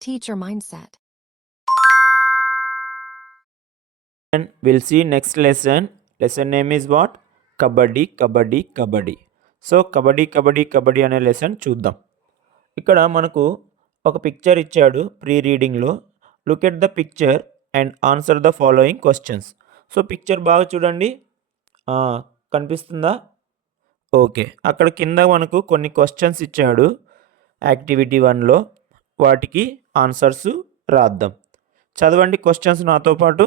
Teacher mindset. And we'll see next lesson. Lesson name is what? Kabaddi, Kabaddi, Kabaddi. So kabaddi kabaddi kabaddi అనే lesson చూద్దాం. ఇక్కడ మనకు ఒక picture ఇచ్చాడు ప్రీ రీడింగ్లో. Look at the picture and answer the following questions. So picture బాగా చూడండి, కనిపిస్తుందా? ఓకే, అక్కడ కింద మనకు కొన్ని క్వశ్చన్స్ ఇచ్చాడు యాక్టివిటీ 1లో. వాటికి ఆన్సర్స్ రాద్దాం. చదవండి క్వశ్చన్స్ నాతో పాటు.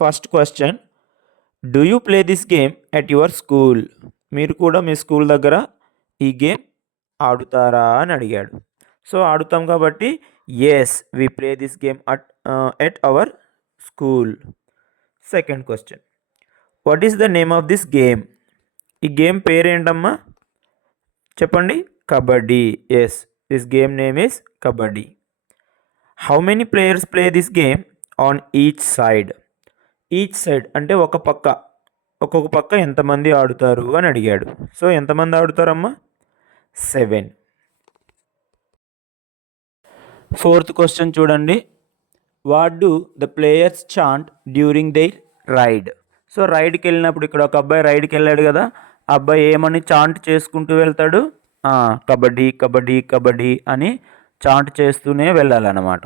First question, do you play this game at your school? మీరు కూడా మీ స్కూల్ దగ్గర ఈ గేమ్ ఆడుతారా అని అడిగాడు. సో ఆడుతాం కాబట్టి yes we play this game at our school. Second question, what is the name of this game? ఈ గేమ్ పేరేంటమ్మా చెప్పండి. Kabaddi. Yes, this game name is kabaddi. How many players play this game on each side? Each side అంటే ఒక్కొక్క పక్క ఎంతమంది ఆడుతారు అని అడిగాడు. సో ఎంతమంది ఆడుతారమ్మా? 7. ఫోర్త్ క్వశ్చన్ చూడండి, what do the players chant during they raid? So రైడ్కి వెళ్ళినప్పుడు ఇక్కడ ఒక అబ్బాయి రైడ్కి వెళ్ళాడు కదా, ఆ అబ్బాయి ఏమని చాంట్ చేసుకుంటూ వెళ్తాడు? కబడ్డీ కబడ్డీ కబడ్డీ అని చాంట్ చేస్తూనే వెళ్ళాలన్నమాట.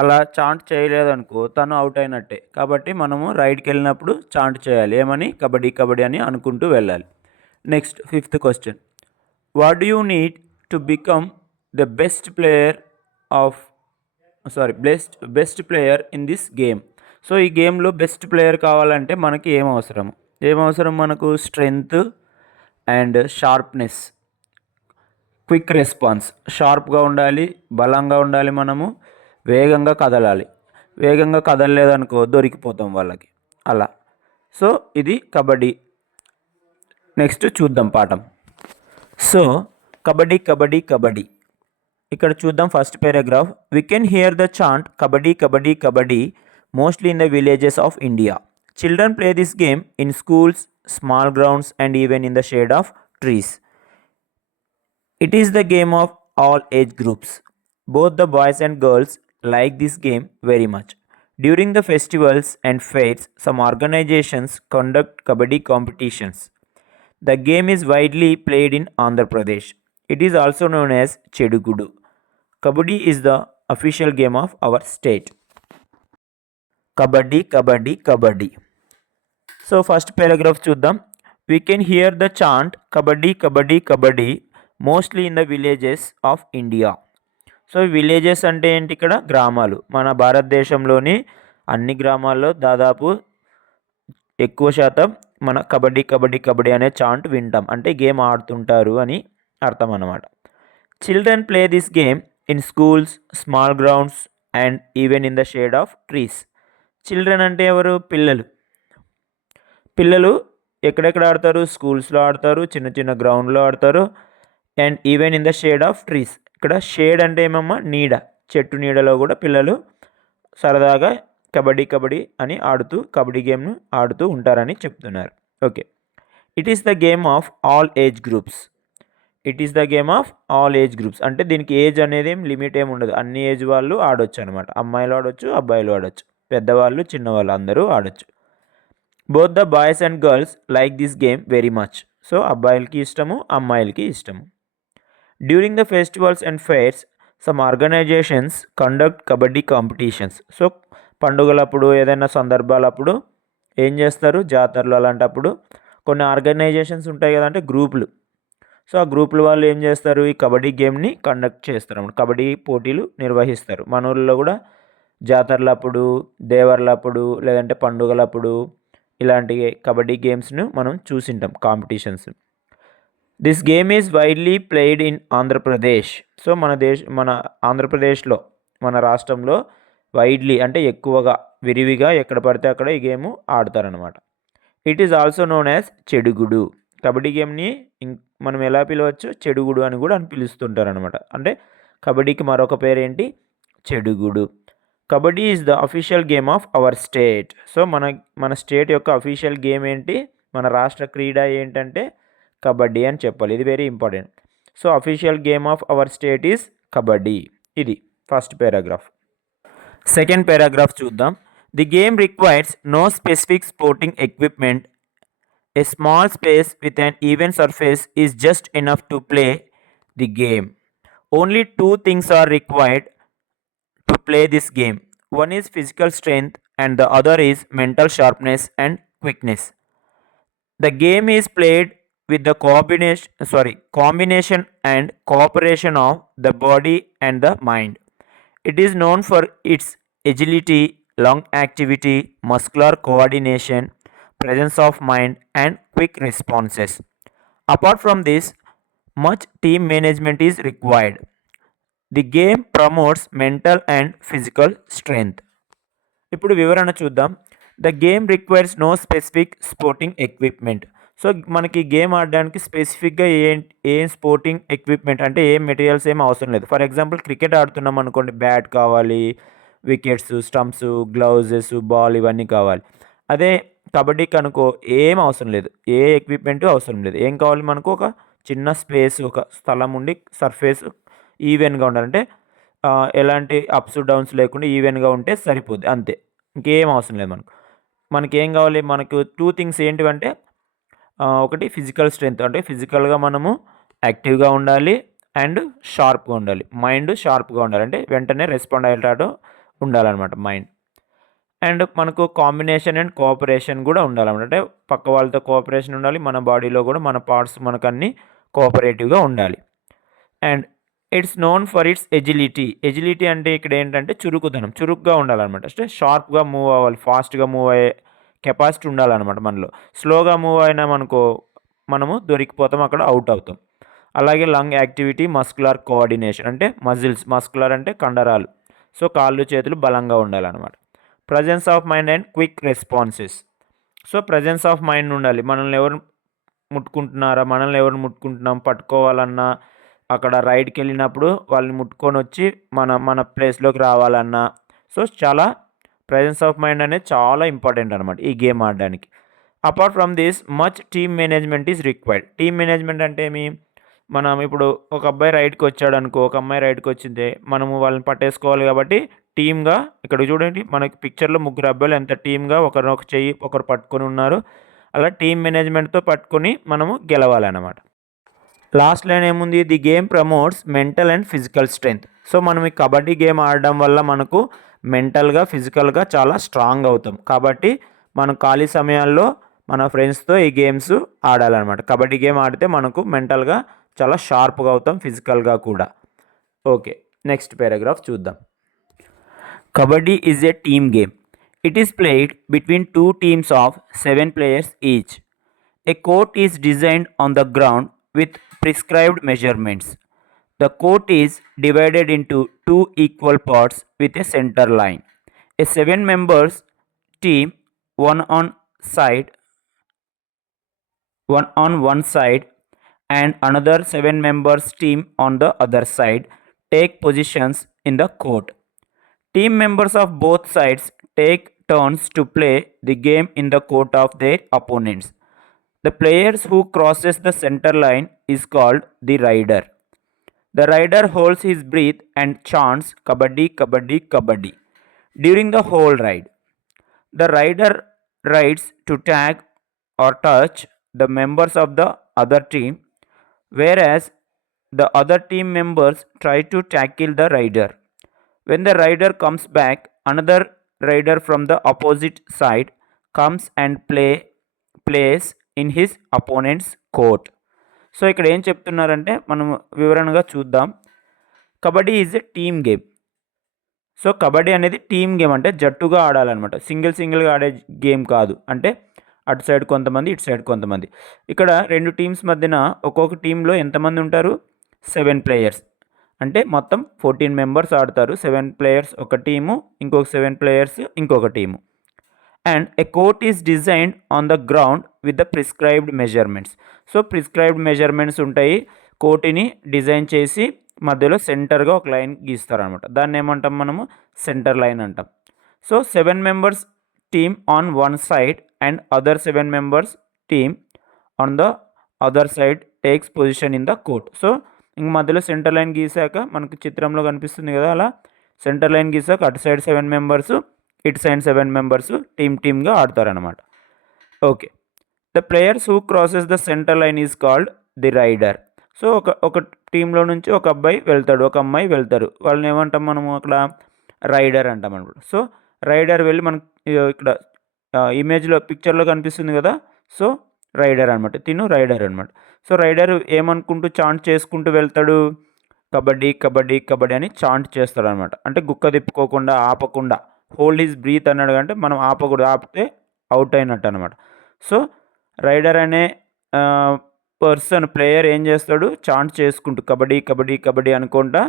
అలా చాంట్ చేయలేదనుకో తను అవుట్ అయినట్టే. కాబట్టి మనము రైడ్కి వెళ్ళినప్పుడు చాంట్ చేయాలి, ఏమని? కబడ్డీ కబడ్డీ అని అనుకుంటూ వెళ్ళాలి. Next fifth question, what do you need to become the best player in this game? So ఈ గేమ్లో బెస్ట్ ప్లేయర్ కావాలంటే మనకి ఏమవసరం మనకు? Strength and sharpness, quick response. షార్ప్గా ఉండాలి, బలంగా ఉండాలి, మనము వేగంగా కదలలేదనుకో దొరికిపోతాం వాళ్ళకి అలా. సో ఇది కబడ్డీ. నెక్స్ట్ చూద్దాం పాఠం. సో కబడ్డీ కబడ్డీ కబడ్డీ, ఇక్కడ చూద్దాం first paragraph. We can hear the chant kabaddi kabaddi kabaddi mostly in the villages of India. Children play this game in schools, small grounds and even in the shade of trees. It is the game of all age groups. Both the boys and girls like this game very much. During the festivals and fairs, some organizations conduct kabaddi competitions. The game is widely played in Andhra Pradesh. It is also known as Chedugudu. Kabaddi is the official game of our state. Kabaddi, kabaddi, kabaddi. So first paragraph చూద్దాం. We can hear the chant kabaddi, kabaddi, kabaddi mostly in the villages of India. So villages అంటే ఏంటి? ఇక్కడ గ్రామాలు. మన భారతదేశంలోని అన్ని గ్రామాల్లో దాదాపు ఎక్కువ శాతం మన కబడ్డీ కబడ్డీ కబడ్డీ అనే చాంట్ వింటాం, అంటే గేమ్ ఆడుతుంటారు అని అర్థం అన్నమాట. Children play this game in schools, small grounds and even in the shade of trees. Children అంటే ఎవరు? పిల్లలు ఎక్కడెక్కడ ఆడతారు? స్కూల్స్లో ఆడతారు, చిన్న చిన్న గ్రౌండ్లో ఆడతారు, and even in the shade of trees. ఇక్కడ షేడ్ అంటే ఏమమ్మా? నీడ. చెట్టు నీడలో కూడా పిల్లలు సరదాగా కబడ్డీ కబడ్డీ అని కబడ్డీ గేమ్ను ఆడుతూ ఉంటారని చెప్తున్నారు. Okay, it is the game of all age groups. అంటే దీనికి ఏజ్ అనేది లిమిట్ ఏమి ఉండదు, అన్ని ఏజ్ వాళ్ళు ఆడొచ్చు అనమాట. అమ్మాయిలు ఆడొచ్చు, అబ్బాయిలు ఆడొచ్చు, పెద్దవాళ్ళు చిన్నవాళ్ళు అందరూ ఆడొచ్చు. Both the boys and girls like this game very much. So అబ్బాయిలకి ఇష్టము, అమ్మాయిలకి ఇష్టము. During the festivals and fairs some organisations conduct kabaddi competitions. So పండుగలప్పుడు, ఏదైనా సందర్భాలప్పుడు ఏం చేస్తారు? జాతరలు అలాంటప్పుడు కొన్ని ఆర్గనైజేషన్స్ ఉంటాయి కదంటే గ్రూపులు. సో ఆ గ్రూపుల వాళ్ళు ఏం చేస్తారు? ఈ కబడ్డీ గేమ్ని కండక్ట్ చేస్తారు, కబడ్డీ పోటీలు నిర్వహిస్తారు. మన ఊళ్ళో కూడా జాతరలప్పుడు, దేవర్లప్పుడు, లేదంటే పండుగలప్పుడు ఇలాంటి కబడ్డీ గేమ్స్ను మనం చూసింటాం, competitions. This game is widely played in Andhra Pradesh. So మన ఆంధ్రప్రదేశ్లో, మన రాష్ట్రంలో వైడ్లీ అంటే ఎక్కువగా, విరివిగా ఎక్కడ పడితే అక్కడ ఈ గేమ్ ఆడతారనమాట. It is also known as Chedugudu. Kabaddi గేమ్ని మనం ఎలా పిలవచ్చు? చెడుగుడు అని కూడా పిలుస్తుంటారనమాట. అంటే కబడ్డీకి మరొక పేరేంటి? Chedugudu. Kabaddi is the official game of our state. So మన స్టేట్ యొక్క అఫీషియల్ గేమ్ ఏంటి? మన రాష్ట్ర క్రీడ ఏంటంటే కబడ్డీ అని చెప్పాలి. ఇది very important. So official game of our state is kabaddi. ఇది ఫస్ట్ పారాగ్రాఫ్. సెకండ్ పారాగ్రాఫ్ చూద్దాం. The game requires no specific sporting equipment. A small space with an even surface is just enough to play the game. Only two things are required to play this game. One is physical strength and the other is mental sharpness and quickness. The game is played with the combination and cooperation of the body and the mind. It is known for its agility, lung activity, muscular coordination, presence of mind, and quick responses. Apart from this, much team management is required. The game promotes mental and physical strength. ఇప్పుడు వివరణ చూద్దాం. The game requires no specific sporting equipment. So మనకి game ఆడడానికి స్పెసిఫిక్గా ఏం sporting equipment అంటే ఏం materials ఏం అవసరం లేదు. ఫర్ ఎగ్జాంపుల్ క్రికెట్ ఆడుతున్నాం అనుకోండి, బ్యాట్ కావాలి, వికెట్స్, స్టంప్స్, గ్లౌజెస్, బాల్ ఇవన్నీ కావాలి. అదే కబడ్డీకి అనుకో ఏం అవసరం లేదు, ఏ ఎక్విప్మెంట్ అవసరం లేదు. ఏం కావాలి మనకు? ఒక చిన్న స్పేస్, ఒక స్థలం ఉండి సర్ఫేస్ ఈవెన్గా ఉండాలంటే ఎలాంటి అప్స్ డౌన్స్ లేకుండా ఈవెన్గా ఉంటే సరిపోద్ది, అంతే. ఇంకేం అవసరం లేదు మనకు. మనకేం కావాలి? మనకు టూ థింగ్స్ ఏంటివంటే ఒకటి ఫిజికల్ స్ట్రెంగ్త్, అంటే ఫిజికల్గా మనము యాక్టివ్గా ఉండాలి అండ్ షార్ప్గా ఉండాలి. మైండ్ షార్ప్గా ఉండాలి, అంటే వెంటనే రెస్పాండ్ అయ్యేటట్టు ఉండాలన్నమాట మైండ్. అండ్ మనకు కాంబినేషన్ అండ్ కోఆపరేషన్ కూడా ఉండాలన్నమాట. అంటే పక్క వాళ్ళతో కోఆపరేషన్ ఉండాలి, మన బాడీలో కూడా మన పార్ట్స్ మనకు అన్నీ కోఆపరేటివ్గా ఉండాలి. And it's known for it's agility. Agility అంటే ఇక్కడ ఏంటంటే చురుకుదనం, చురుగ్గా ఉండాలన్నమాట. అంటే షార్ప్గా మూవ్ అవ్వాలి, ఫాస్ట్గా మూవ్ అయ్యే కెపాసిటీ ఉండాలన్నమాట మనలో. స్లోగా మూవ్ అయినామనుకో మనము దొరికిపోతాం, అక్కడ అవుట్ అవుతాం. అలాగే లంగ్ యాక్టివిటీ, మస్కులర్ కోఆర్డినేషన్ అంటే మజిల్స్, మస్కులర్ అంటే కండరాలు, సో కాళ్ళు చేతులు బలంగా ఉండాలన్నమాట. Presence of mind and quick responses. So presence of mind ఉండాలి. మనల్ని ఎవరు ముట్టుకుంటున్నారా, మనల్ని ఎవరు ముట్టుకుంటున్నాం పట్టుకోవాలన్నా, అక్కడ రైడ్కి వెళ్ళినప్పుడు వాళ్ళని ముట్టుకొని వచ్చి మన ప్లేస్లోకి రావాలన్నా, సో చాలా ప్రజెన్స్ ఆఫ్ మైండ్ అనేది చాలా ఇంపార్టెంట్ అనమాట ఈ గేమ్ ఆడడానికి. Apart from this much team management is required. Team management అంటే ఏమి? మనం ఇప్పుడు ఒక అబ్బాయి రైడ్కి వచ్చాడు అనుకో, ఒక అమ్మాయి రైడ్కి వచ్చిందే, మనము వాళ్ళని పట్టేసుకోవాలి. కాబట్టి టీమ్గా, ఇక్కడ చూడండి మనకి పిక్చర్లో ముగ్గురు అబ్బాయిలు ఎంత టీమ్గా ఒకరు ఒక చెయ్యి ఒకరు పట్టుకొని ఉన్నారు. అలా టీమ్ మేనేజ్మెంట్తో పట్టుకొని మనము గెలవాలన్నమాట. లాస్ట్ లైన్ ఏముంది? The game promotes mental and physical strength. So మనం ఈ కబడ్డీ గేమ్ ఆడడం వల్ల మనకు మెంటల్గా, ఫిజికల్గా చాలా స్ట్రాంగ్ అవుతాం. కాబట్టి మనం ఖాళీ సమయాల్లో మన ఫ్రెండ్స్తో ఈ గేమ్స్ ఆడాలన్నమాట. కబడ్డీ గేమ్ ఆడితే మనకు మెంటల్గా చాలా షార్ప్గా అవుతాం, ఫిజికల్గా కూడా. ఓకే, నెక్స్ట్ పారాగ్రాఫ్ చూద్దాం. Kabaddi is a team game. It is played between two teams of 7 players each. A court is designed on the ground with prescribed measurements. The court is divided into 2 equal parts with a center line. A 7 members team, one on one side and another 7 members team on the other side, take positions in the court. Team members of both sides take turns to play the game in the court of their opponents. The players who crosses the center line is called the rider. The rider holds his breath and chants kabaddi kabaddi kabaddi during the whole ride. The rider rides to tag or touch the members of the other team, whereas the other team members try to tackle the rider. When the rider comes back, another rider from the opposite side comes and plays in his opponent's court. So ఇక్కడ ఏం చెప్తున్నారంటే మనం వివరణగా చూద్దాం. Kabaddi is a team game. So kabaddi అనేది team game, అంటే జట్టుగా ఆడాలన్నమాట. సింగిల్గా ఆడే గేమ్ కాదు. అంటే అటు సైడ్ కొంతమంది, ఇటు సైడ్ కొంతమంది. ఇక్కడ 2 టీమ్స్ మధ్యన ఒక్కొక్క టీంలో ఎంతమంది ఉంటారు? 7 players. అంటే మొత్తం 14 members ఆడతారు. 7 players ఒక టీము, ఇంకొక 7 players ఇంకొక team. And a court is designed on the ground with the prescribed measurements. So prescribed measurements ఉంటాయి. కోర్టుని డిజైన్ చేసి మధ్యలో సెంటర్గా ఒక లైన్ గీస్తారనమాట. దాన్ని ఏమంటాం మనము? సెంటర్ లైన్ అంటాం. So 7 members team on one side and other 7 members team on the other side takes position in the court. So ఇంక మధ్యలో సెంటర్ లైన్ గీసాక మనకు చిత్రంలో కనిపిస్తుంది కదా, అలా సెంటర్ లైన్ గీసాక అటు సైడ్ 7 మెంబర్స్, ఇటు సైడ్ 7 మెంబర్స్ టీమ్గా ఆడతారనమాట. Okay. The players who crosses the centre line is called the raider. So ఒక టీంలో నుంచి ఒక అబ్బాయి వెళ్తాడు, ఒక అమ్మాయి వెళ్తారు, వాళ్ళని ఏమంటాం మనము అక్కడ రైడర్ అంటాం అనమాట. సో రైడర్ వెళ్ళి మనకి ఇక్కడ ఇమేజ్లో పిక్చర్లో కనిపిస్తుంది కదా, సో రైడర్ అనమాట, తిను రైడర్ అనమాట. సో రైడర్ ఏమనుకుంటూ చాంట్ చేసుకుంటూ వెళ్తాడు, కబడ్డీ కబడ్డీ కబడ్డీ అని చాంట్ చేస్తాడు అనమాట. అంటే గుక్క తిప్పుకోకుండా ఆపకుండా, హోల్డ్ ఈజ్ బ్రీత్ అన్నాడు అంటే మనం ఆపకూడదు, ఆపితే అవుట్ అయినట్టు అనమాట. సో రైడర్ అనే ప్లేయర్ ఏం చేస్తాడు, చాంట్ చేసుకుంటూ కబడ్డీ కబడ్డీ కబడ్డీ అనుకుంటా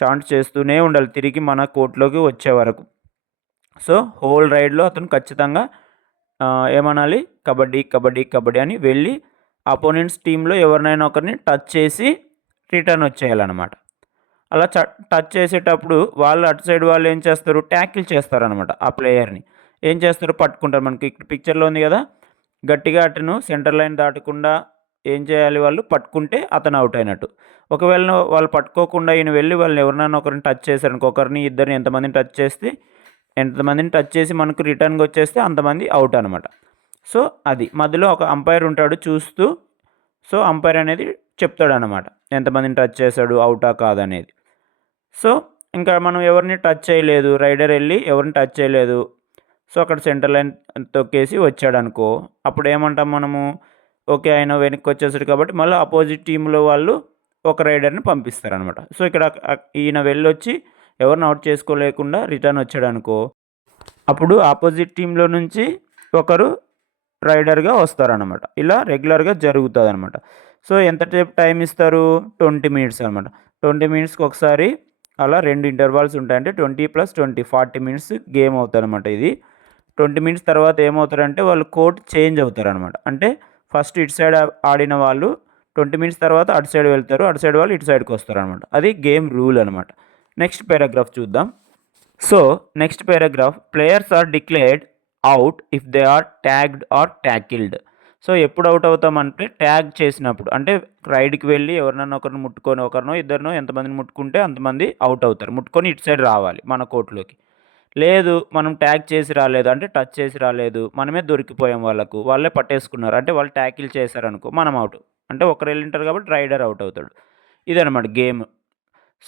చాంట్ చేస్తూనే ఉండాలి తిరిగి మన కోర్టులోకి వచ్చే వరకు. సో హోల్ రైడ్లో అతను ఖచ్చితంగా ఏమనాలి, కబడ్డీ కబడ్డీ కబడ్డీ అని వెళ్ళి అపోనెంట్స్ టీంలో ఎవరినైనా ఒకరిని టచ్ చేసి రిటర్న్ వచ్చేయాలన్నమాట. అలా టచ్ చేసేటప్పుడు వాళ్ళు అటు సైడ్ వాళ్ళు ఏం చేస్తారు, ట్యాకిల్ చేస్తారనమాట. ఆ ప్లేయర్ని ఏం చేస్తారు, పట్టుకుంటారు. మనకి పిక్చర్లో ఉంది కదా, గట్టిగా అతను సెంటర్ లైన్ దాటకుండా ఏం చేయాలి, వాళ్ళు పట్టుకుంటే అతను అవుట్ అయినట్టు. ఒకవేళ వాళ్ళు పట్టుకోకుండా ఈయన వెళ్ళి వాళ్ళని ఎవరినైనా ఒకరిని టచ్ చేశారు, ఒకరిని ఇద్దరిని ఎంతమందిని టచ్ చేసి మనకు రిటర్న్గా వచ్చేస్తే అంతమంది అవుట్ అనమాట. సో అది మధ్యలో ఒక అంపైర్ ఉంటాడు చూస్తూ. సో అంపైర్ అనేది చెప్తాడు అనమాట ఎంతమందిని టచ్ చేశాడు, అవుటా కాదనేది. సో ఇంకా మనం ఎవరిని టచ్ చేయలేదు, రైడర్ వెళ్ళి ఎవరిని టచ్ చేయలేదు, సో అక్కడ సెంటర్ లైన్ తొక్కేసి వచ్చాడు అనుకో, అప్పుడు ఏమంటాం మనము, ఓకే ఆయన వెనక్కి వచ్చేసాడు కాబట్టి మళ్ళీ అపోజిట్ టీంలో వాళ్ళు ఒక రైడర్ని పంపిస్తారనమాట. సో ఇక్కడ ఈయన వెళ్ళొచ్చి ఎవరిని అవుట్ చేసుకోలేకుండా రిటర్న్ వచ్చాడు అనుకో, అప్పుడు ఆపోజిట్ టీంలో నుంచి ఒకరు రైడర్గా వస్తారనమాట. ఇలా రెగ్యులర్గా జరుగుతుంది అనమాట. సో ఎంతసేపు టైం ఇస్తారు, 20 మినిట్స్ అనమాట. 20 మినిట్స్కి ఒకసారి అలా 2 ఇంటర్వాల్స్ ఉంటాయి. అంటే 20+20 40 మినిట్స్ గేమ్ అవుతుంది అనమాట. ఇది 20 మినిట్స్ తర్వాత ఏమవుతారంటే వాళ్ళు కోర్ట్ చేంజ్ అవుతారనమాట. అంటే ఫస్ట్ ఇటు సైడ్ ఆడిన వాళ్ళు 20 మినిట్స్ తర్వాత అటు సైడ్ వెళ్తారు, అటు సైడ్ వాళ్ళు ఇటు సైడ్కి వస్తారనమాట. అది గేమ్ రూల్ అనమాట. నెక్స్ట్ పారాగ్రాఫ్ చూద్దాం. So next paragraph, players are declared out if they are tagged or tackled. So ఎప్పుడు అవుట్ అవుతామంటే ట్యాగ్ చేసినప్పుడు, అంటే రైడ్కి వెళ్ళి ఎవరినైనా ఒకరిని ముట్టుకొని, ఒకరినో ఇద్దరినో ఎంతమందిని ముట్టుకుంటే అంతమంది అవుట్ అవుతారు, ముట్టుకొని ఇటు సైడ్ రావాలి మన కోర్టులోకి. లేదు మనం ట్యాగ్ చేసి రాలేదు, అంటే టచ్ చేసి రాలేదు, మనమే దొరికిపోయాం వాళ్ళకు, వాళ్ళే పట్టేసుకున్నారు, అంటే వాళ్ళు ట్యాకిల్ చేశారనుకో మనం అవుట్. అంటే ఒకరు వెళ్ళింటారు కాబట్టి రైడర్ అవుట్ అవుతాడు. ఇదనమాట game.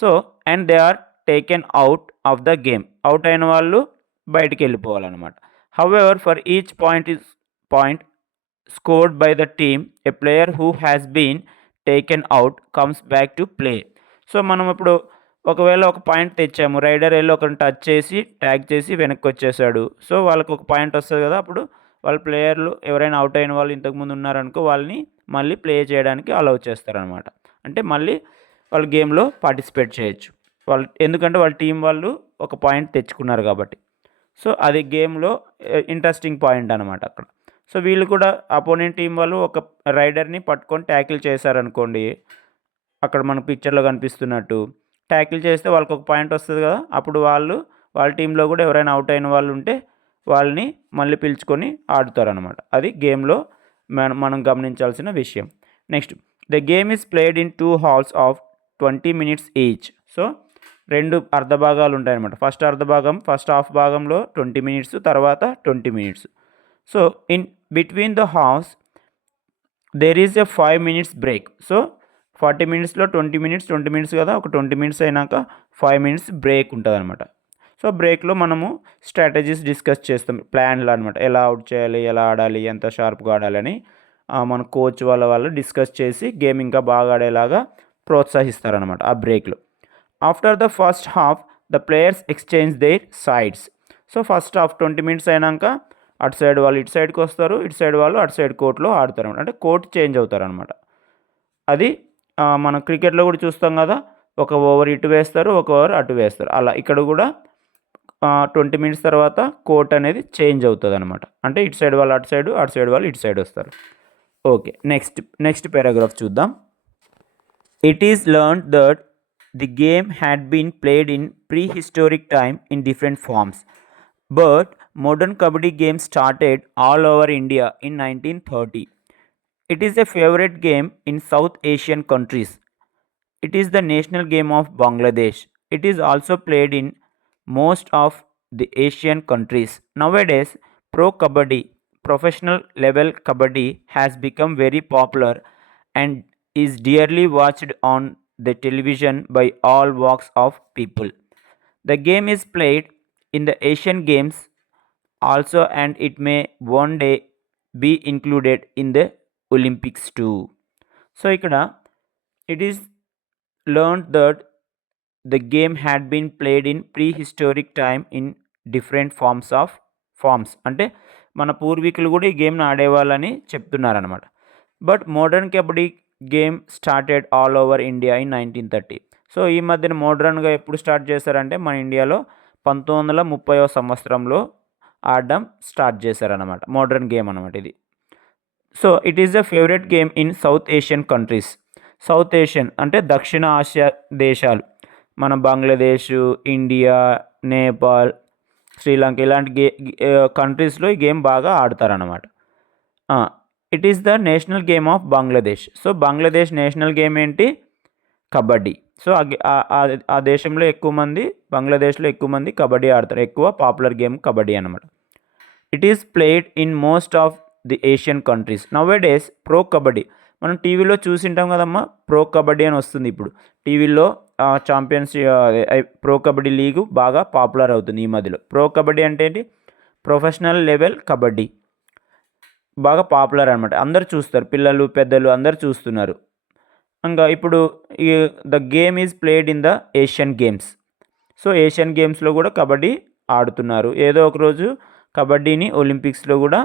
So and they are taken out of the game, out అయిన వాళ్ళు బయటికి వెళ్ళిపోవాలన్నమాట. However for each point scored by the team a player who has been taken out comes back to play. So మనం ఇప్పుడు ఒకవేళ ఒక point తెచ్చాము, rider వెళ్ళి ఒకరిని టచ్ చేసి ట్యాగ్ చేసి వెనక్కి వచ్చేసాడు, సో వాళ్ళకి ఒక పాయింట్ వస్తుంది కదా, అప్పుడు వాళ్ళ ప్లేయర్లు ఎవరైనా అవుట్ అయిన వాళ్ళు ఇంతకుముందు ఉన్నారనుకో వాళ్ళని మళ్ళీ ప్లే చేయడానికి అలౌ చేస్తారనమాట. అంటే మళ్ళీ వాళ్ళు గేమ్లో పార్టిసిపేట్ చేయొచ్చు వాళ్ళు, ఎందుకంటే వాళ్ళ టీం వాళ్ళు ఒక పాయింట్ తెచ్చుకున్నారు కాబట్టి. సో అది గేమ్లో ఇంట్రెస్టింగ్ పాయింట్ అనమాట అక్కడ. సో వీళ్ళు కూడా అపోనెంట్ టీం వాళ్ళు ఒక రైడర్ని పట్టుకొని ట్యాకిల్ చేశారనుకోండి, అక్కడ మన పిక్చర్లో కనిపిస్తున్నట్టు ట్యాకిల్ చేస్తే వాళ్ళకి ఒక పాయింట్ వస్తుంది కదా, అప్పుడు వాళ్ళ టీంలో కూడా ఎవరైనా అవుట్ అయిన వాళ్ళు ఉంటే వాళ్ళని మళ్ళీ పిలుచుకొని ఆడుతారనమాట. అది గేమ్లో మనం గమనించాల్సిన విషయం. Next, the game is played in 2 halls of 20 minutes each. So 2 అర్ధ భాగాలు ఉంటాయన్నమాట. ఫస్ట్ హాఫ్ భాగంలో 20 మినిట్స్, తర్వాత 20 minutes. So in between the halves there is a 5 minutes break. So 40 మినిట్స్లో 20 మినిట్స్ కదా, ఒక 20 మినిట్స్ అయినాక 5 మినిట్స్ బ్రేక్ ఉంటుంది అనమాట. సో బ్రేక్లో మనము స్ట్రాటజీస్ డిస్కస్ చేస్తాం, ప్లాన్లు అనమాట, ఎలా అవుట్ చేయాలి, ఎలా ఆడాలి, ఎంత షార్ప్గా ఆడాలని మన కోచ్ వాళ్ళు డిస్కస్ చేసి గేమ్ ఇంకా బాగా ఆడేలాగా ప్రోత్సహిస్తారనమాట ఆ బ్రేక్లో. After the first half the players exchange their sides. So first half 20 minutes అయినాక అటు సైడ్ వాళ్ళు ఇటు సైడ్కి వస్తారు, ఇటు సైడ్ వాళ్ళు అటు సైడ్ కోర్టులో ఆడతారు అనమాట. అంటే కోర్ట్ చేంజ్ అవుతారనమాట. అది మనం క్రికెట్లో కూడా చూస్తాం కదా, ఒక ఓవర్ ఇటు వేస్తారు, ఒక ఓవర్ అటు వేస్తారు. అలా ఇక్కడ కూడా 20 మినిట్స్ తర్వాత కోర్ట్ అనేది చేంజ్ అవుతుంది అనమాట. అంటే ఇటు సైడ్ వాళ్ళు అటు సైడ్, అటు సైడ్ వాళ్ళు ఇటు సైడ్ వస్తారు. ఓకే, నెక్స్ట్ పారాగ్రాఫ్ చూద్దాం. It is learned that the game had been played in prehistoric time in different forms, but modern kabaddi game started all over India in 1930. It is a favorite game in South Asian countries. It is the national game of Bangladesh. It is also played in most of the Asian countries. Nowadays, pro kabaddi, professional level kabaddi has become very popular and is dearly watched on the television by all walks of people. The game is played in the Asian Games also, and it may one day be included in the Olympics too. So ఇక్కడ it is learned that the game had been played in prehistoric time in different forms అంటే మన పూర్వీకులు కూడా ఈ గేమ్ని ఆడేవాళ్ళని చెప్తున్నారనమాట. But modern kabaddi game started all over India in 1930. So ఈ మధ్యన మోడ్రన్గా ఎప్పుడు స్టార్ట్ చేశారంటే మన ఇండియాలో 1930వ సంవత్సరంలో ఆడడం స్టార్ట్ చేశారనమాట. మోడ్రన్ గేమ్ అనమాట ఇది. So it is the favourite game in south Asian countries. South Asian అంటే దక్షిణ ఆసియా దేశాలు, మన బంగ్లాదేశ్, ఇండియా, నేపాల్, శ్రీలంక ఇలాంటి కంట్రీస్లో ఈ గేమ్ బాగా ఆడతారన్నమాట. It is the national game of Bangladesh. So Bangladesh national game ఏంటి? కబడ్డీ. సో ఆ దేశంలో ఎక్కువ మంది, బంగ్లాదేశ్లో ఎక్కువ మంది కబడ్డీ ఆడతారు. ఎక్కువ పాపులర్ గేమ్ కబడ్డీ అనమాట. It is played in most of the Asian countries. Nowadays pro kabaddi మనం టీవీలో చూసింటాం కదమ్మా, ప్రో కబడ్డీ అని వస్తుంది ఇప్పుడు టీవీలో. ఛాంపియన్స్ ప్రో కబడ్డీ లీగు బాగా పాపులర్ అవుతుంది ఈ మధ్యలో. ప్రో కబడ్డీ అంటే ఏంటి? ప్రొఫెషనల్ లెవెల్ కబడ్డీ బాగా పాపులర్ అనమాట. అందరు చూస్తారు, పిల్లలు పెద్దలు అందరు చూస్తున్నారు. ఇంకా ఇప్పుడు the game is played in the Asian games. So Asian గేమ్స్లో కూడా కబడ్డీ ఆడుతున్నారు. ఏదో ఒకరోజు కబడ్డీని ఒలింపిక్స్లో కూడా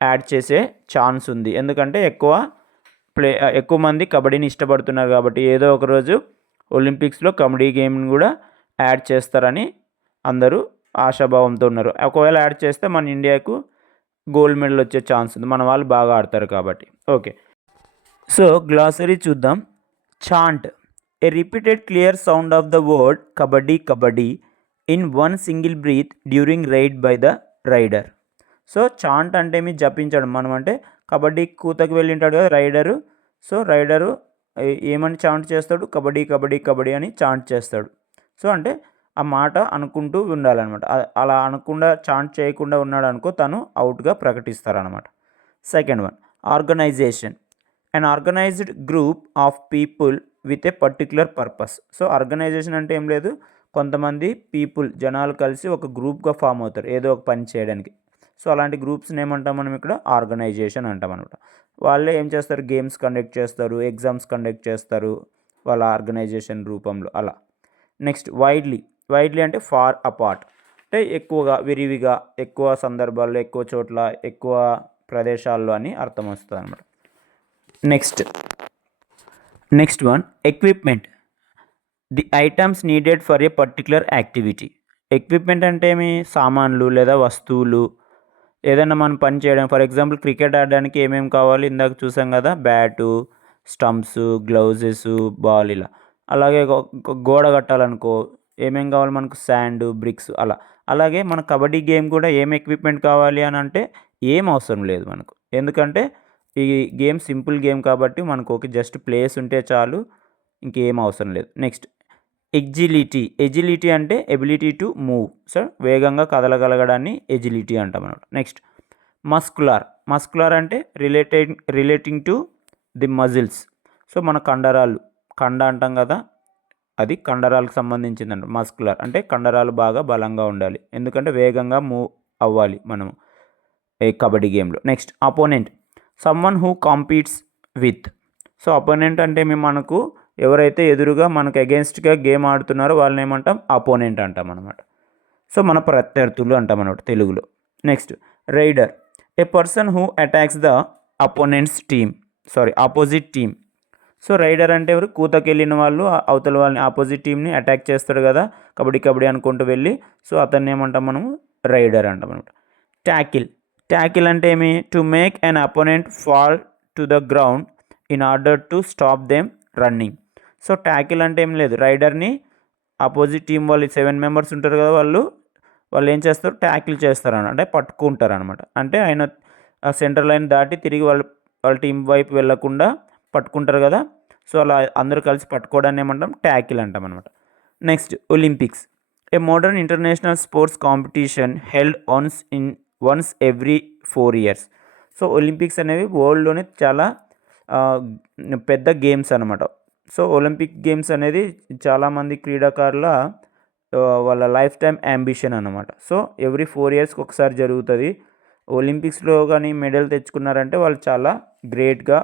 యాడ్ చేసే ఛాన్స్ ఉంది. ఎందుకంటే ఎక్కువ మంది కబడ్డీని ఇష్టపడుతున్నారు కాబట్టి ఏదో ఒకరోజు ఒలింపిక్స్లో కబడ్డీ గేమ్ని కూడా యాడ్ చేస్తారని అందరూ ఆశాభావంతో ఉన్నారు. ఒకవేళ యాడ్ చేస్తే మన ఇండియాకు గోల్డ్ మెడల్ వచ్చే ఛాన్స్ ఉంది, మన వాళ్ళు బాగా ఆడతారు కాబట్టి. ఓకే, సో గ్లాసరీ చూద్దాం. Chant, a repeated clear sound of the word kabaddi kabaddi in one single breath during raid by the raider. So chant అంటే మీ జపించడం. మనం అంటే కబడ్డీ కూతకు వెళ్ళి ఉంటాడు కదా రైడరు. సో రైడరు ఏమని చాంట్ చేస్తాడు? కబడ్డీ కబడ్డీ కబడ్డీ అని చాంట్ చేస్తాడు. సో అంటే ఆ మాట అనుకుంటూ ఉండాలన్నమాట. అలా అనకుండా చాంట్ చేయకుండా ఉన్నాడు అనుకో, తను అవుట్గా ప్రకటిస్తారనమాట. Second one, organisation, an organised group of people with a particular purpose. So organisation అంటే ఏం లేదు, కొంతమంది పీపుల్ జనాలు కలిసి ఒక గ్రూప్గా ఫామ్ అవుతారు ఏదో ఒక పని చేయడానికి. సో అలాంటి గ్రూప్స్ని ఏమంటాం మనం ఇక్కడ? ఆర్గనైజేషన్ అంటాం అనమాట. వాళ్ళే ఏం చేస్తారు? గేమ్స్ కండక్ట్ చేస్తారు, ఎగ్జామ్స్ కండక్ట్ చేస్తారు వాళ్ళ ఆర్గనైజేషన్ రూపంలో అలా. నెక్స్ట్ వైడ్లీ, వైడ్లీ అంటే ఫార్ అపార్ట్, అంటే ఎక్కువగా, విరివిగా, ఎక్కువ సందర్భాల్లో, ఎక్కువ చోట్ల, ఎక్కువ ప్రదేశాల్లో అని అర్థం వస్తుంది అనమాట. Next one, equipment, the items needed for a particular activity. Equipment అంటే ఏమి? సామాన్లు లేదా వస్తువులు, ఏదైనా మనం పని చేయడం. ఫర్ ఎగ్జాంపుల్ క్రికెట్ ఆడడానికి ఏమేమి కావాలి ఇందాక చూసాం కదా, బ్యాటు, స్టంప్స్, గ్లౌజెస్, బాల్ ఇలా. అలాగే గోడ కట్టాలనుకో ఏమేమి కావాలి మనకు? శాండ్, బ్రిక్స్ అలా. అలాగే మన కబడ్డీ గేమ్ కూడా ఏం ఎక్విప్మెంట్ కావాలి అని అంటే ఏం అవసరం లేదు మనకు. ఎందుకంటే ఈ గేమ్ సింపుల్ గేమ్ కాబట్టి మనకు ఒక జస్ట్ ప్లేస్ ఉంటే చాలు, ఇంకేం అవసరం లేదు. నెక్స్ట్ ఎజిలిటీ, ఎజిలిటీ అంటే ఎబిలిటీ టు మూవ్. సో వేగంగా కదలగలగడాన్ని ఎజిలిటీ అంటాం అన్నమాట. నెక్స్ట్ మస్కులార్ అంటే relating to the muscles. So మన కండరాలు, కండ అంటాం కదా, అది కండరాలకు సంబంధించిందంట. మస్కులార్ అంటే కండరాలు బాగా బలంగా ఉండాలి, ఎందుకంటే వేగంగా మూవ్ అవ్వాలి మనము ఈ కబడ్డీ గేమ్లో. Next opponent, someone who competes with. So opponent అంటే మనకు ఎవరైతే ఎదురుగా మనకు అగెన్స్ట్గా గేమ్ ఆడుతున్నారో వాళ్ళని ఏమంటాం? అపోనెంట్ అంటాం అనమాట. సో మన ప్రత్యర్థులు అంటాం అనమాట తెలుగులో. Next raider, a person who attacks the opposite team. So raider అంటే ఎవరు? కూతకెళ్ళిన వాళ్ళు అవతల వాళ్ళని, ఆపోజిట్ టీమ్ని అటాక్ చేస్తాడు కదా కబడ్డీ కబడ్డీ అనుకుంటూ వెళ్ళి. సో అతన్ని ఏమంటాం మనము? రైడర్ అంటాం అనమాట. ట్యాకిల్ అంటే ఏమి? To make an opponent fall to the ground in order to stop them running. So tackle అంటే ఏం లేదు, రైడర్ని ఆపోజిట్ టీం వాళ్ళు 7 మెంబర్స్ ఉంటారు కదా, వాళ్ళు ఏం చేస్తారు? ట్యాకిల్ చేస్తారు అంటే పట్టుకుంటారు అనమాట. అంటే ఆయన సెంటర్ లైన్ దాటి తిరిగి వాళ్ళ టీం వైపు వెళ్ళకుండా పట్టుకుంటారు కదా. సో అలా అందరూ కలిసి పట్టుకోవడాన్ని ఏమంటాం? ట్యాకిల్ అంటాం అనమాట. Next Olympics, a modern international sports competition held once every 4 years. So Olympics అనేవి వరల్డ్లోనే చాలా పెద్ద గేమ్స్ అనమాట. సో ఒలింపిక్ గేమ్స్ అనేది చాలామంది క్రీడాకారుల వాళ్ళ లైఫ్ టైం అంబిషన్ అనమాట. సో ఎవ్రీ 4 yearsకి ఒకసారి జరుగుతుంది. ఒలింపిక్స్లో కానీ మెడల్ తెచ్చుకున్నారంటే వాళ్ళు చాలా గ్రేట్గా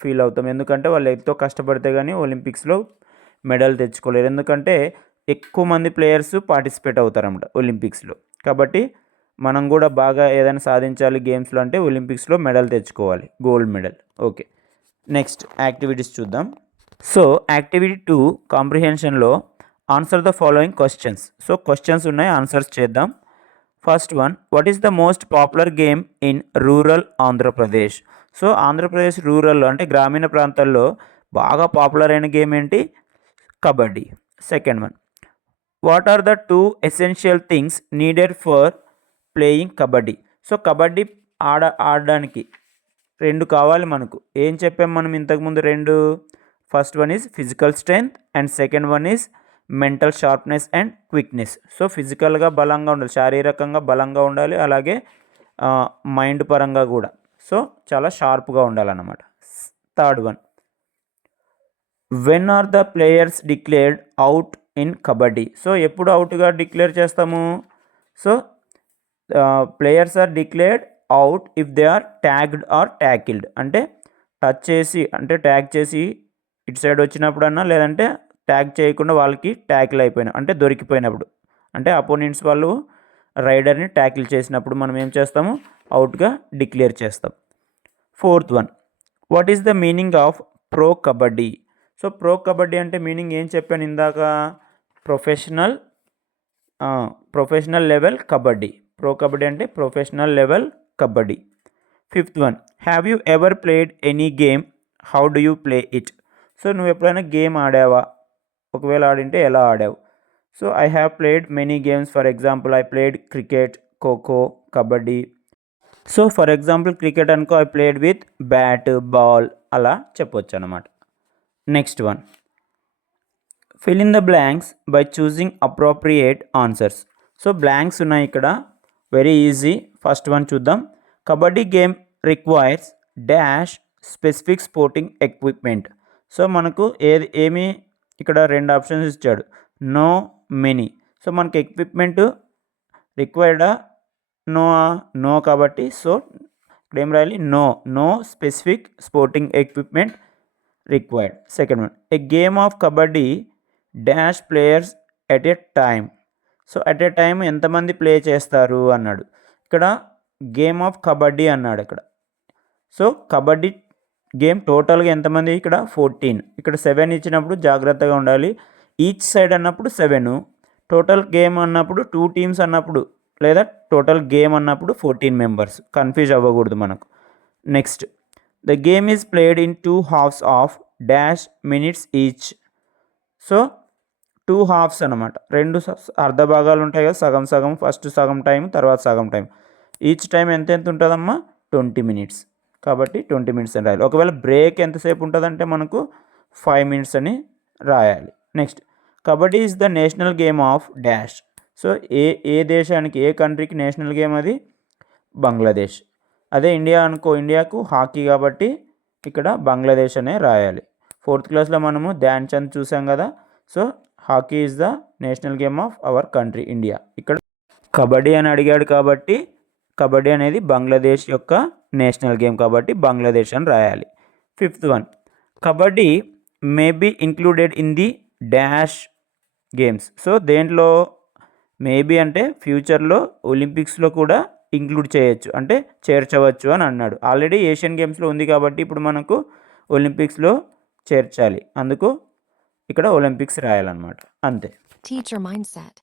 ఫీల్ అవుతాం. ఎందుకంటే వాళ్ళు ఎంతో కష్టపడితే కానీ ఒలింపిక్స్లో మెడల్ తెచ్చుకోలేరు. ఎందుకంటే ఎక్కువ మంది ప్లేయర్స్ పార్టిసిపేట్ అవుతారన్నమాట ఒలింపిక్స్లో. కాబట్టి మనం కూడా బాగా ఏదైనా సాధించాలి గేమ్స్లో అంటే ఒలింపిక్స్లో మెడల్ తెచ్చుకోవాలి, gold medal. Okay, next activities చూద్దాం. So activity 2 కాంప్రిహెన్షన్లో answer the following questions. So questions ఉన్నాయి, ఆన్సర్స్ చేద్దాం. First one, what is the most popular game in rural Andhra Pradesh? So Andhra Pradesh rural అంటే గ్రామీణ ప్రాంతాల్లో బాగా పాపులర్ అయిన గేమ్ ఏంటి? Kabaddi. Second one, what are the 2 essential things needed for playing kabaddi? So kabaddi ఆడడానికి 2 కావాలి మనకు. ఏం చెప్పాం మనం ఇంతకుముందు 2? First one is physical strength and second one is mental sharpness and quickness. So ఫిజికల్గా బలంగా ఉండాలి, శారీరకంగా బలంగా ఉండాలి, అలాగే మైండ్ పరంగా కూడా సో చాలా షార్ప్గా ఉండాలన్నమాట. Third one, when are the players declared out in kabaddi? So ఎప్పుడు అవుట్గా డిక్లేర్ చేస్తాము? So players are declared out if they are tagged or tackled. అంటే టచ్ చేసి అంటే ట్యాగ్ చేసి ఇటు సైడ్ వచ్చినప్పుడన్నా, లేదంటే ట్యాగ్ చేయకుండా వాళ్ళకి ట్యాకిల్ అయిపోయిన అంటే దొరికిపోయినప్పుడు, అంటే అపోనెంట్స్ వాళ్ళు రైడర్ని ట్యాకిల్ చేసినప్పుడు మనం ఏం చేస్తాము? అవుట్గా డిక్లేర్ చేస్తాం. Fourth one, what is the meaning of pro kabaddi? So pro kabaddi అంటే మీనింగ్ ఏం చెప్పాను ఇందాక? Professional level kabaddi. Pro kabaddi అంటే professional level kabaddi. Fifth one, have you ever played any game, how do you play it? So నువ్వు ఎప్పుడైనా game ఆడావా? ఒకవేళ ఆడింటే ఎలా ఆడావు? So I have played many games. For example I played cricket, khokho, kabaddi. So for example cricket అనుకో, I played with bat, ball, అలా చెప్పొచ్చు అనమాట. Next one, fill in the blanks by choosing appropriate answers. So blanks ఉన్నాయి ఇక్కడ, very easy. First one చూద్దాం. Kabaddi game requires dash specific sporting equipment. So మనకు ఏమి ఇక్కడ 2 ఆప్షన్స్ ఇచ్చాడు, నో, మెనీ. సో మనకి ఎక్విప్మెంట్ రిక్వైర్డా, నో కాబట్టి సో ఇక్కడ ఏం రాయాలి? No specific sporting equipment required. Second one, a game of kabaddi dash players at a time. So at a time ఎంతమంది ప్లే చేస్తారు అన్నాడు. ఇక్కడ గేమ్ ఆఫ్ కబడ్డీ అన్నాడు ఇక్కడ. సో కబడ్డీ గేమ్ టోటల్గా ఎంతమంది? ఇక్కడ 14. ఇక్కడ 7 ఇచ్చినప్పుడు జాగ్రత్తగా ఉండాలి. ఈచ్ సైడ్ అన్నప్పుడు 7, టోటల్ గేమ్ అన్నప్పుడు 2 teams అన్నప్పుడు, లేదా టోటల్ గేమ్ అన్నప్పుడు 14 members. కన్ఫ్యూజ్ అవ్వకూడదు మనకు. Next, the game is played in 2 halves of dash minutes each. So 2 halves అనమాట, 2 అర్ధ భాగాలు ఉంటాయి కదా, సగం సగం, ఫస్ట్ సగం టైం, తర్వాత సగం టైం. ఈచ్ టైం ఎంత ఉంటుందమ్మా? 20 minutes. కాబట్టి 20 minutes అని రాయాలి. ఒకవేళ బ్రేక్ ఎంతసేపు ఉంటుందంటే మనకు 5 minutes అని రాయాలి. Next, kabaddi is the national game of dash. So ఏ దేశానికి, ఏ కంట్రీకి నేషనల్ గేమ్ అది? బంగ్లాదేశ్. అదే ఇండియా అనుకో, ఇండియాకు హాకీ కాబట్టి ఇక్కడ బంగ్లాదేశ్ అనే రాయాలి. 4th classలో మనము ధ్యాన్ చంద్ చూసాం కదా. So hockey is the national game of our country India. ఇక్కడ కబడ్డీ అని అడిగాడు కాబట్టి కబడ్డీ అనేది బంగ్లాదేశ్ యొక్క నేషనల్ గేమ్ కాబట్టి బంగ్లాదేశ్ అని రాయాలి. 5th one, kabaddi may be included in the dash games. So దేంట్లో? మేబీ అంటే ఫ్యూచర్లో ఒలింపిక్స్లో కూడా ఇంక్లూడ్ చేయొచ్చు, అంటే చేర్చవచ్చు అని అన్నాడు. ఆల్రెడీ ఏషియన్ గేమ్స్లో ఉంది కాబట్టి ఇప్పుడు మనకు ఒలింపిక్స్లో చేర్చాలి, అందుకు ఇక్కడ ఒలింపిక్స్ రాయాలన్నమాట, అంతే. Teacher mindset.